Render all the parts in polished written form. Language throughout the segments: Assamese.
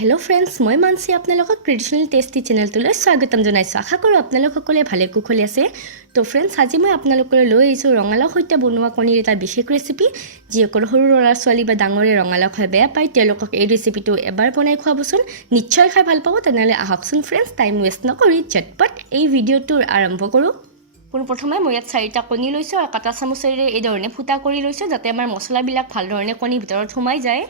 हेलो फ्रेंड्स मैं मानसी आपनालोक ट्रेडिशनल टेस्टी चेनेलटोলৈ स्वागतम জনাইছো আশা কৰো আপোনালোক সকলে ভালে কুশলে আছে তো फ्रेंड्स আজি মই আপোনালোকৰ লৈ আহিছো ৰঙালাও সৈতে বনোৱা কণীৰ এটা বিশেষ ৰেচিপি যিসকল সৰু ল'ৰা ছোৱালী বা ডাঙৰে ৰঙালাও খাই বেয়া পায় তেওঁলোকক এই ৰেচিপিটো এবাৰ বনাই খুৱাবচোন নিশ্চয় খাই ভাল পাব তেনেহলে আহকচোন फ्रेंड्स টাইম ওয়েষ্ট নকৰি ঝটপট এই ভিডিওটোৰ আৰম্ভ কৰো প্ৰথমে মই ইয়াত 4টা কণী লৈছো আৰু কাটা চামুচেৰে এই ধৰণে ফুটা কৰি লৈছো যাতে আমাৰ মছলাবিলাক ভাল ধৰণে কণীৰ ভিতৰত সোমাই যায়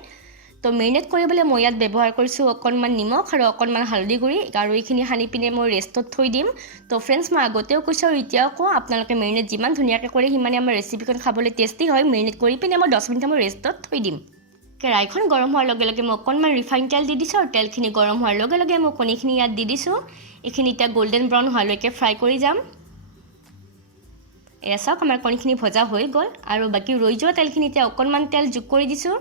তো মেৰিনেট কৰিবলৈ মই ইয়াত ব্যৱহাৰ কৰিছো অকণমান নিমখ আৰু অকণমান হালধি গুড়ি আৰু এইখিনি হানি পিনে মই ৰেষ্টত থৈ দিম তো फ्रेंड्स মই আগতেও কৈছো আৰু এতিয়াও কও আপোনালোকে মেৰিনেট যিমান ধুনীয়াকৈ কৰে হিমানে আমাৰ ৰেচিপিখন খাবলৈ টেষ্টি হয় মেৰিনেট কৰি পিনে মই 10 মিনিট মই ৰেষ্টত থৈ দিম কেৰাইখন গৰম হোৱাৰ লগে লগে মই অকণমান ৰিফাইন তেল দি দিছো আৰু তেলখিনি গৰম হোৱাৰ লগে লগে মই কণীখিনি ইয়াত দি দিছো এইখিনি এটা গোল্ডেন ব্ৰাউন হোৱালৈকে ফ্ৰাই কৰি যাম এসা আমাৰ কণীখিনি ভজা হৈ গ'ল আৰু বাকি ৰৈ যোৱা তেলখিনি এতিয়া অকণমান তেল যোগ কৰি দিছো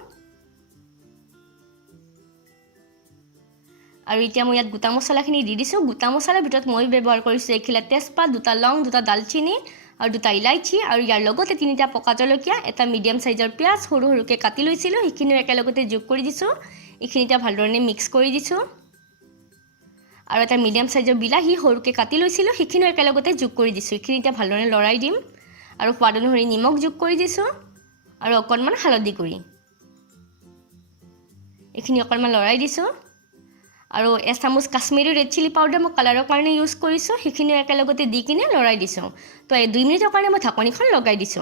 আৰু এতিয়া মই ইয়াত গোটা মছলাখিনি দি দিছো গোটা মছলাৰ ভিতৰত মই ব্যৱহাৰ কৰিছো এখিলা তেজপাত দুটা লং দুটা দালচিনি আৰু দুটা ইলাইচি আৰু ইয়াৰ লগতে তিনিটা পকা জলকীয়া এটা মিডিয়াম সাইজৰ পিয়াজ সৰু সৰুকৈ কাটি লৈছিলো এইখিনি একেলগতে যোগ কৰি দিছো এইখিনিটা ভালদৰে মিক্স কৰি দিছো আৰু এটা মিডিয়াম সাইজৰ বিলাহী সৰুকৈ কাটি লৈছিলো এইখিনি একেলগতে যোগ কৰি দিছো এইখিনিটা ভালদৰে লৰাই দিম আৰু সোৱাদ অনুসৰি নিমখ যোগ কৰি দিছো আৰু অকণমান হালধি গুড়ি এইখিনি অকণমান লৰাই দিছো আৰু এক চামুচ কাশ্মীৰী ৰেড চিলি পাউডাৰ মই কালাৰৰ কাৰণে ইউজ কৰিছো সেইখিনি একেলগতে দি কিনে লৰাই দিছো তো এই 2 মিনিটৰ কাৰণে মই ঢাকনিখন লগাই দিছো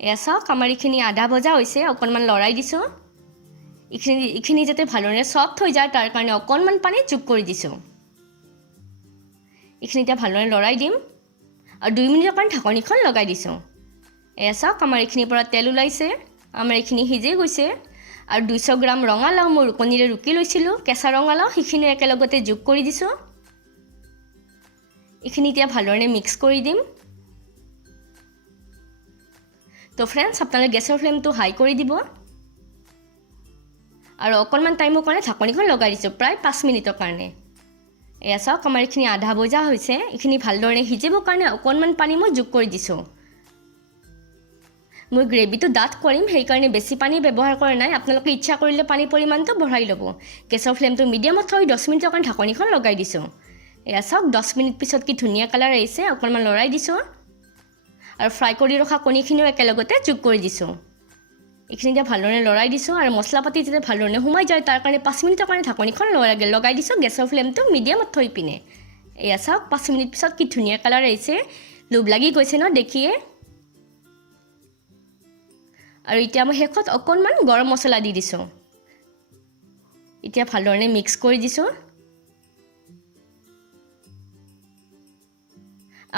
এসা কামাৰিখিনি আধা ভজা হৈছে অকণমান লৰাই দিছো এইখিনি যাতে ভালদৰে সফট হৈ যায় তাৰ কাৰণে অকণমান পানী যোগ কৰি দিছো এইখিনিটা ভালদৰে লৰাই দিম আৰু 2 মিনিটৰ কাৰণে ঢাকনিখন লগাই দিছো এসা কামাৰিখিনিৰ পৰা তেল ওলাইছে আমাৰ এইখিনি সিজি গৈছে আৰু 200 গ্ৰাম ৰঙালাও মই ৰুকনিৰে ৰুকি লৈছিলো কেঁচা ৰঙালাও সেইখিনি একেলগতে যোগ কৰি দিছো এইখিনি এতিয়া ভালদৰে মিক্স কৰি দিম তো फ्रेंड्स আপোনালোকে গেছৰ ফ্লেমটো হাই কৰি দিব আৰু অকণমান টাইমৰ কাৰণে ঢাকনিখন লগাই দিছো প্ৰায় 5 মিনিটৰ কাৰণে এয়া চাওক আমাৰ এইখিনি আধা ভজা হৈছে এইখিনি ভালদৰে সিজিবৰ কাৰণে অকণমান পানী মই যোগ কৰি দিছো মই গ্ৰেভিটো ডাঠ কৰিম সেই কাৰণে বেছি পানী ব্যৱহাৰ কৰা নাই আপোনালোকে ইচ্ছা কৰিলে পানী পৰিমাণটো বঢ়াই ল'ব গেছৰ ফ্লেমটো মিডিয়ামত থৈ 10 মিনিটৰ কাৰণে ঢাকনিখন লগাই দিছো এয়া চাওক 10 মিনিট পিছত কি ধুনীয়া কালাৰ আহিছে অকণমান লৰাই দিছো আৰু ফ্ৰাই কৰি ৰখা কণীখিনিও একেলগতে যোগ কৰি দিছো এইখিনিতে ভালদৰে লৰাই দিছো আৰু মছলা পাতি যাতে ভালদৰে সোমাই যায় তাৰ কাৰণে 5 মিনিটৰ কাৰণে ঢাকনিখন লগাই দিছো গেছৰ ফ্লেমটো মিডিয়ামত থৈ পিনে এয়া চাওক 5 মিনিট পিছত কি ধুনীয়া কালাৰ আহিছে লোভ লাগি গৈছে ন দেখিয়ে আৰু এতিয়া মই হেকত অকণমান গৰম মছলা দি দিছো এতিয়া ভালদৰে মিক্স কৰি দিছো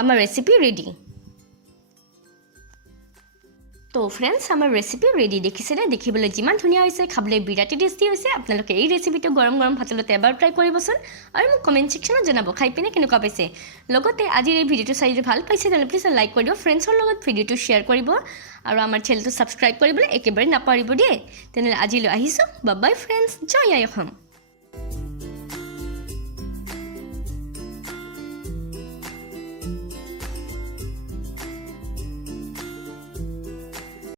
আমাৰ ৰেচিপি ৰেডি তো फ्रेंड्स আমাৰ ৰেচিপি ৰেডি দেখিছেনে দেখিবলৈ যিমান ধুনীয়া হৈছে খাবলৈ বিৰাট টেষ্টি হৈছে আপোনালোকে এই ৰেচিপিটো গৰম গৰম ভাতৰ লগত এবাৰ ট্ৰাই কৰিবচোন আৰু মোক কমেন্ট সেকশনত জনাব খাই পিনে কেনেকুৱা পাইছে লগতে আজিৰ এই ভিডিওটো চাই যদি ভাল পাইছে তেনে প্লিজ লাইক কৰি দিও ফ্ৰেণ্ডছৰ লগত ভিডিওটো শেয়াৰ কৰিব আৰু আমাৰ চেনেলটো সাবস্ক্ৰাইব কৰিবলৈ একেবাৰে নাপাহৰিব দেই তেনে আজিলৈ আহিছো বাই বাই ফ্ৰেণ্ডছ জয় আই অসম